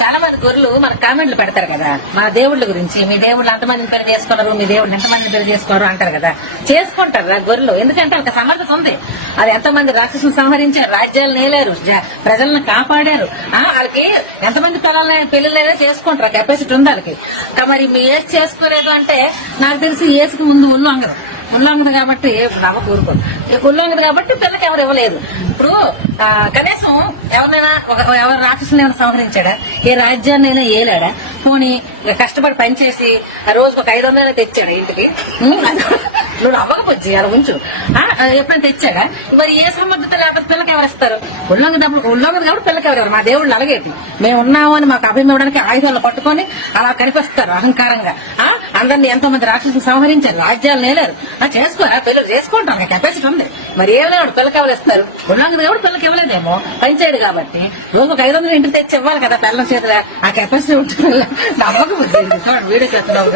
చాలా మంది గొర్రెలు మనకు కామెంట్లు పెడతారు కదా మా దేవుళ్ళ గురించి, మీ దేవుళ్ళు అంతమందిని పెళ్లి చేసుకున్నారు, మీ దేవుళ్ళు ఎంతమందిని పెళ్లి చేసుకున్నారు అంటారు కదా. చేసుకుంటారు గొర్రెలు, ఎందుకంటే వాళ్ళకి సమర్థత ఉంది. అది ఎంతమంది రాక్షసులు సంహరించారు, రాజ్యాలు నేలారు, ప్రజలను కాపాడారు. వాళ్ళకి ఎంతమంది పెళ్లిళ్ళైనా చేసుకుంటారు, కెపాసిటీ ఉంది వాళ్ళకి. మరి మీ ఏసు చేసుకోలేదు అంటే నాకు తెలిసి ఏసుకు ముందు ఉల్లంఘన కాబట్టి నవ్వ కూరుకోదు. ఉల్లంఘన కాబట్టి పిల్లకి ఎవరు ఇవ్వలేదు. ఇప్పుడు కనీసం ఎవరినైనా ఎవరు రాక్షసుని ఏమైనా సంహరించాడా, ఏ రాజ్యాన్నైనా ఏలాడా, పోనీ కష్టపడి పనిచేసి రోజుకు 500 తెచ్చాడా ఇంటికి, నువ్వు అవ్వకపోచ్చి అలా ఉంచు, ఎప్పుడైనా తెచ్చాడా? మరి ఏ సమర్థత లేకపోతే పిల్లకి ఎవరిస్తారు? ఉల్లంఘన కాబట్టి పిల్లకి ఎవరెవరు? మా దేవుళ్ళు అలాగేటి మేము ఉన్నాము అని మాకు అభయం ఇవ్వడానికి ఆయుధాలు పట్టుకొని అలా కనిపిస్తారు అహంకారంగా. అందరినీ ఎంతో మంది రాక్షసులు సంహరించారు, రాజ్యాలు నేలారు. చేసుకోరా, పిల్లలు చేసుకుంటారు, కెపాసిటీ ఉంది. మరి ఏమలేవాడు పిల్లకి ఎవరిస్తారు? ఉల్లంఘన కాబట్టి పిల్లకి ఇవ్వలేదేమో, పనిచేయడు కాబట్టి. రోజు 500 ఇంటికి తెచ్చి ఇవ్వాలి కదా పిల్లల చేతుల. ఆ కెపాసిటీ ఉంటుంది. నమ్మకం వీడియో చేస్తున్నావు.